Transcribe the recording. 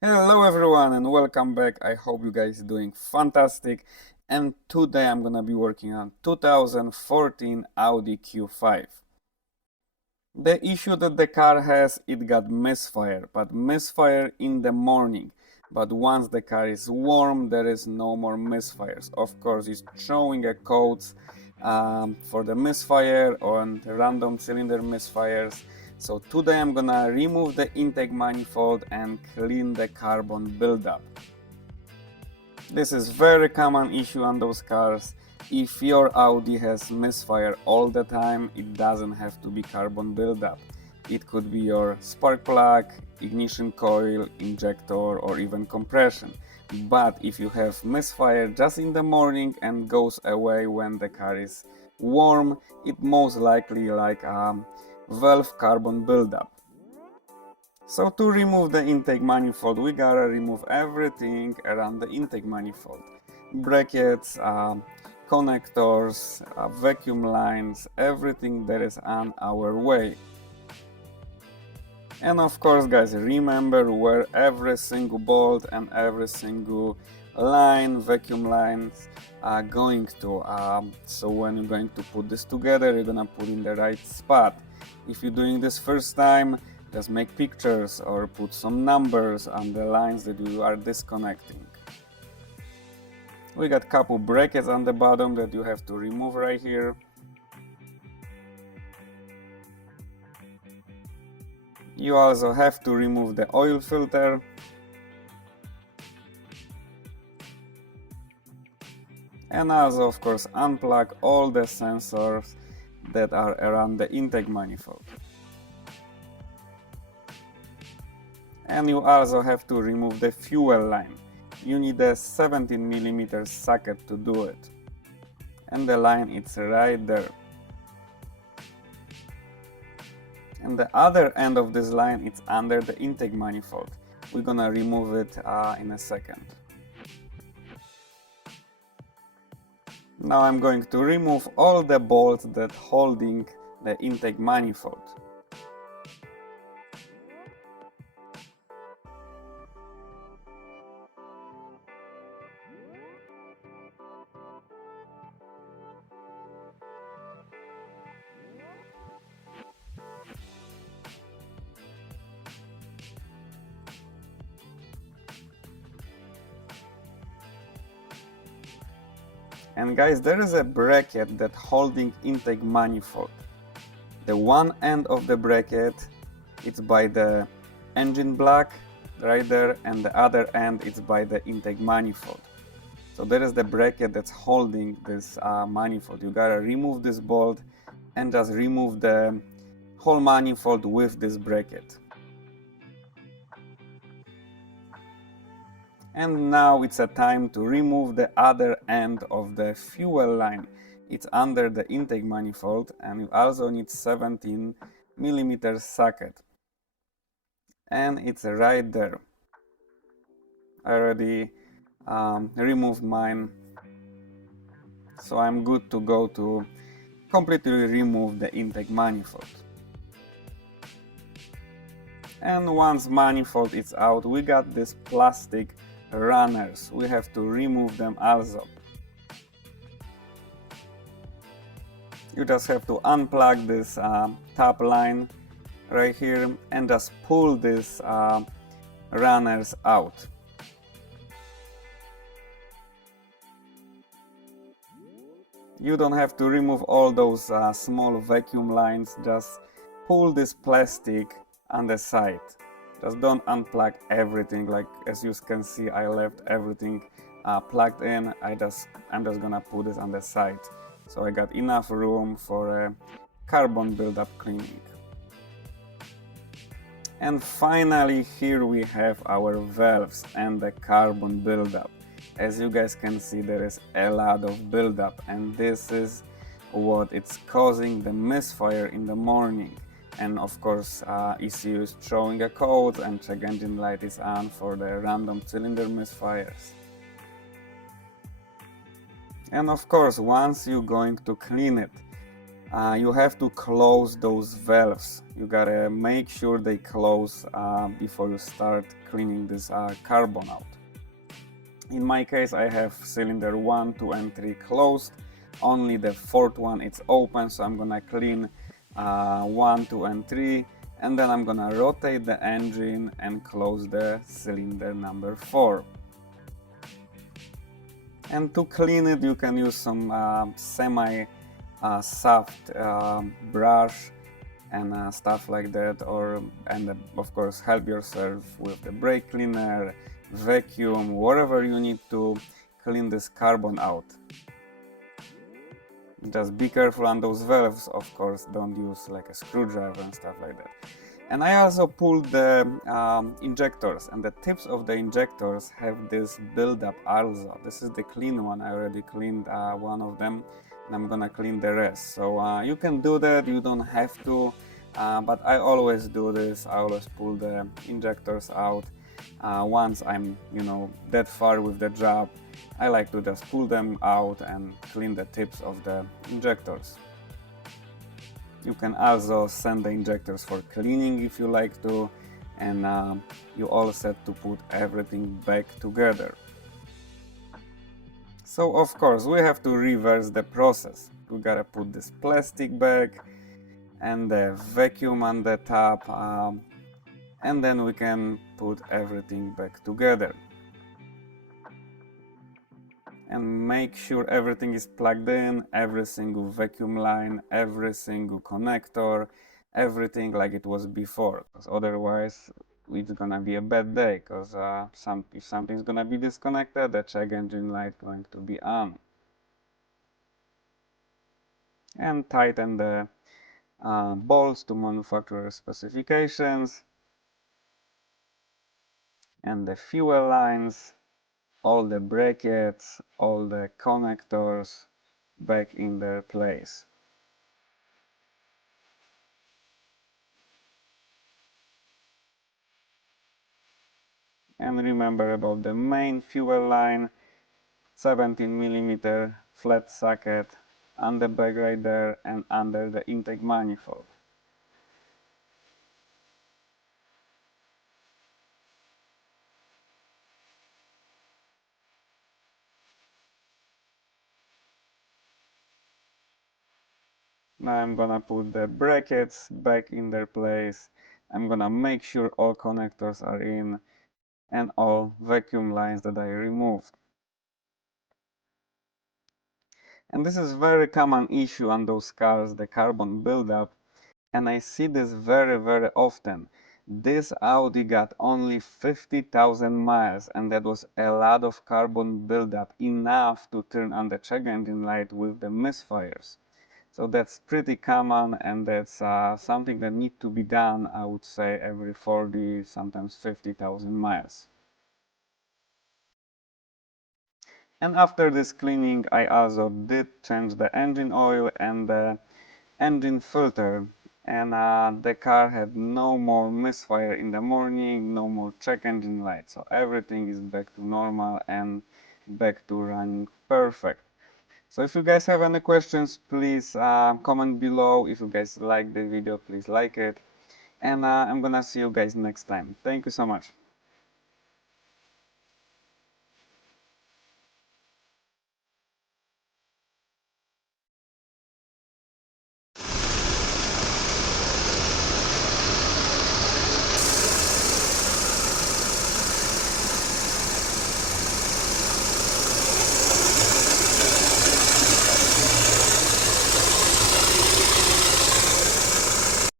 Hello everyone and welcome back. I hope you guys are doing fantastic. And today I'm gonna be working on 2014 Audi Q5. The issue that the car has, it got misfire, but misfire in the morning. But once the car is warm, there is no more misfires. Of course, it's showing a codes for the misfire on the random cylinder misfires. So today I'm gonna remove the intake manifold and clean the carbon buildup. This is very common issue on those cars. If your Audi has misfire all the time, it doesn't have to be carbon buildup. It could be your spark plug, ignition coil, injector, or even compression. But if you have misfire just in the morning and goes away when the car is warm, it most likely like valve carbon buildup. So to remove the intake manifold, we gotta remove everything around the intake manifold. Brackets, connectors, vacuum lines, everything that is on our way. And of course guys, remember where every single bolt and every single line, vacuum lines are going to. So when you're going to put this together, you're gonna put in the right spot. If you're doing this first time, just make pictures or put some numbers on the lines that you are disconnecting. We got a couple brackets on the bottom that you have to remove right here. You also have to remove the oil filter. And also, of course, unplug all the sensors that are around the intake manifold. And you also have to remove the fuel line. You need a 17mm socket to do it. And the line is right there. And the other end of this line is under the intake manifold. We're gonna remove it in a second. Now I'm going to remove all the bolts that holding the intake manifold. And guys, there is a bracket that holding intake manifold. The one end of the bracket, it's by the engine block right there, and the other end is by the intake manifold. So there is the bracket that's holding this manifold. You gotta remove this bolt and just remove the whole manifold with this bracket. And now it's a time to remove the other end of the fuel line. It's under the intake manifold, and you also need 17mm socket. And it's right there. I already removed mine, so I'm good to go to completely remove the intake manifold. And once manifold is out, we got this plastic runners. We have to remove them also. You just have to unplug this top line right here and just pull these runners out. You don't have to remove all those small vacuum lines, just pull this plastic on the side. Just don't unplug everything. Like as you can see, I left everything plugged in. I'm just gonna put this on the side, so I got enough room for a carbon buildup cleaning. And finally, here we have our valves and the carbon buildup. As you guys can see, there is a lot of buildup, and this is what it's causing the misfire in the morning. And of course, ECU is showing a code and check engine light is on for the random cylinder misfires. And of course, once you're going to clean it, you have to close those valves. You gotta make sure they close before you start cleaning this carbon out. In my case, I have cylinder 1, 2 and 3 closed. Only the fourth one it's open, so I'm gonna clean 1, 2 and 3, and then I'm gonna rotate the engine and close the cylinder number 4. And to clean it, you can use some semi soft brush and stuff like that, and of course help yourself with the brake cleaner, vacuum, whatever you need to clean this carbon out. Just be careful on those valves, of course, don't use like a screwdriver and stuff like that. And I also pulled the injectors, and the tips of the injectors have this buildup also. This is the clean one. I already cleaned one of them, and I'm gonna clean the rest. So you can do that, you don't have to, but I always do this. I always pull the injectors out. Once I'm, that far with the job, I like to just pull them out and clean the tips of the injectors. You can also send the injectors for cleaning if you like to, and you all set to put everything back together. So of course we have to reverse the process. We gotta put this plastic back and the vacuum on the top, and then we can put everything back together. And make sure everything is plugged in, every single vacuum line, every single connector, everything like it was before, because otherwise it's gonna be a bad day, because if something's gonna be disconnected, the check engine light going to be on. And tighten the bolts to manufacturer specifications, and the fuel lines, all the brackets, all the connectors back in their place. And remember about the main fuel line, 17mm flat socket on the back right there and under the intake manifold. Now I'm gonna put the brackets back in their place. I'm gonna make sure all connectors are in and all vacuum lines that I removed. And this is very common issue on those cars, the carbon buildup, and I see this very often. This Audi got only 50,000 miles, and that was a lot of carbon buildup, enough to turn on the check engine light with the misfires. So that's pretty common, and that's something that needs to be done, I would say, every 40, sometimes 50,000 miles. And after this cleaning, I also did change the engine oil and the engine filter, and the car had no more misfire in the morning, no more check engine light, so everything is back to normal and back to running perfect. So if you guys have any questions, please comment below. If you guys like the video, please like it, and I'm gonna see you guys next time. Thank you so much.